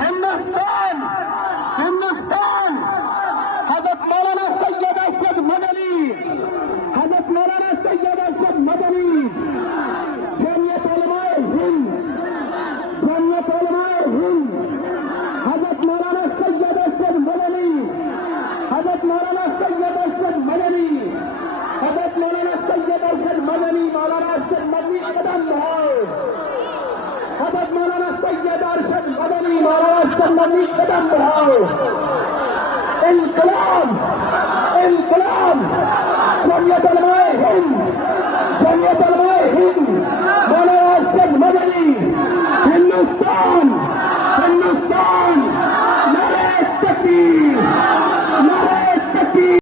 हिंदुस्तान हिंदुस्तान हजरत मौलाना सैयद अरशद मदनी हजरत मौलाना सैयद अरशद मदनी जमीयत उलमाए हिंद हजरत मौलाना सैयद अरशद मदनी हजरत मौलाना सैयद अरशद मदनी हजरत मौलाना सैयद अरशद मदनी मौलाना अरशद मदनी कदम बढ़ाओ हजरत मौलाना सैयद अरशद मदनी मौलाना अरशद मदनी कदम बढ़ाओ इनकलाब इनकलाब जमीयत उलमाए हिंद मौलाना अरशद मदनी हिंदुस्तान हिंदुस्तान